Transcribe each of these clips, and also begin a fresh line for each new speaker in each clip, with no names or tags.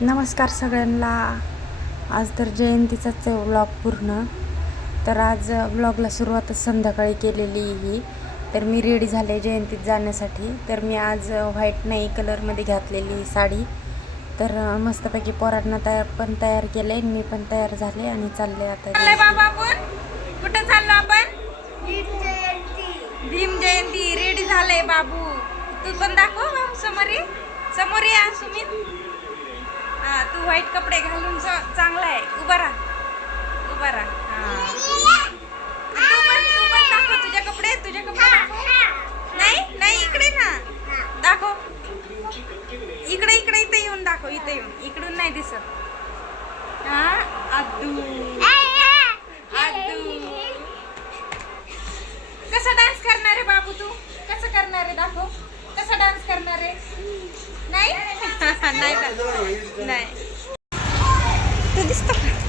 नमस्कार सगळ्यांना. आज तर जयंतीचाच व्लॉग पूर्ण. तर आज व्लॉगला सुरुवातच संध्याकाळी केलेली ही. तर मी रेडी झाले जयंतीत जाण्यासाठी. तर मी आज व्हाईट नाही कलरमध्ये घातलेली ही साडी. तर मस्तपैकी पोरांना तयार पण तयार केले मी पण तयार झाले आणि चालले आता
चाललंय बाबा आपण. कुठं चाललो आपण? भीम जयंती. रेडी झालंय बाबू. तू पण दाखव समोर. समोर या सुमित. हा तू व्हाईट कपडे घालून चांगला आहे. उभा राहा. उभा राहा. तू पण तू पण दाखव तुझे कपडे तुझे कपडे. दाखव नाही नाही इकडे ना. दाखव. इकडे इकडे इथे येऊन दाखव इथे येऊन. इकडून नाही दिसत. हा अद्दू. अद्दू. कसा डान्स करणार आहे बाबू तू? कसं करणार आहे? दाखव. कसा डान्स करणार आहे? नाही? नाही? नाही तू दिसतो का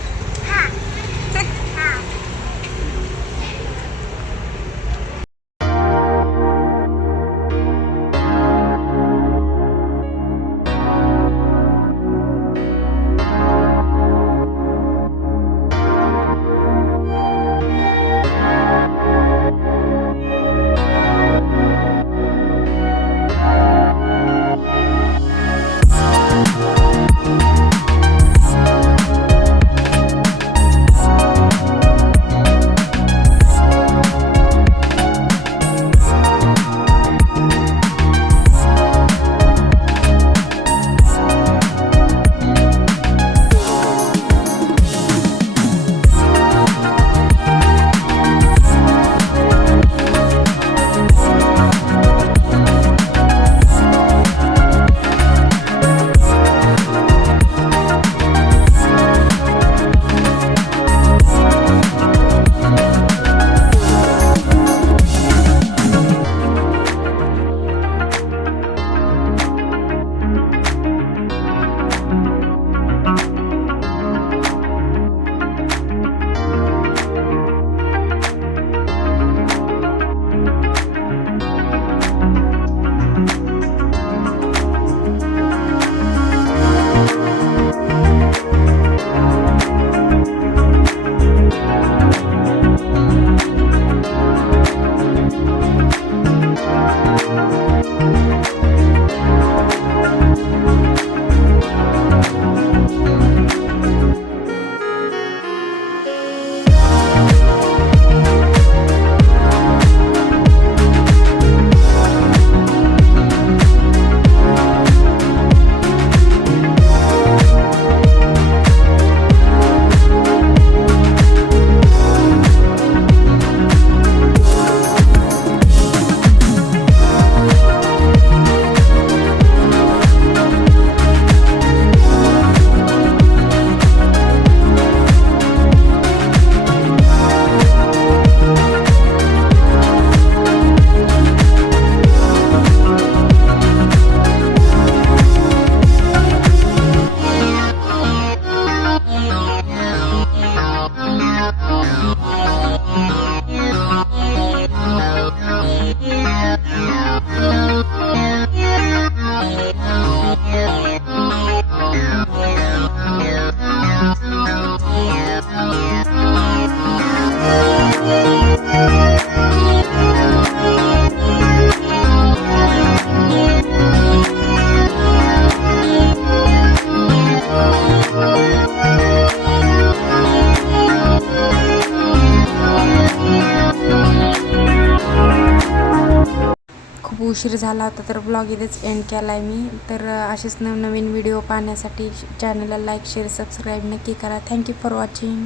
Yeah. उशीर झाला होता तर ब्लॉग इथेच एंड केला आहे मी. तर असेच नवनवीन व्हिडिओ पाहण्यासाठी चॅनलला लाईक शेअर सबस्क्राईब नक्की करा. Thank you for watching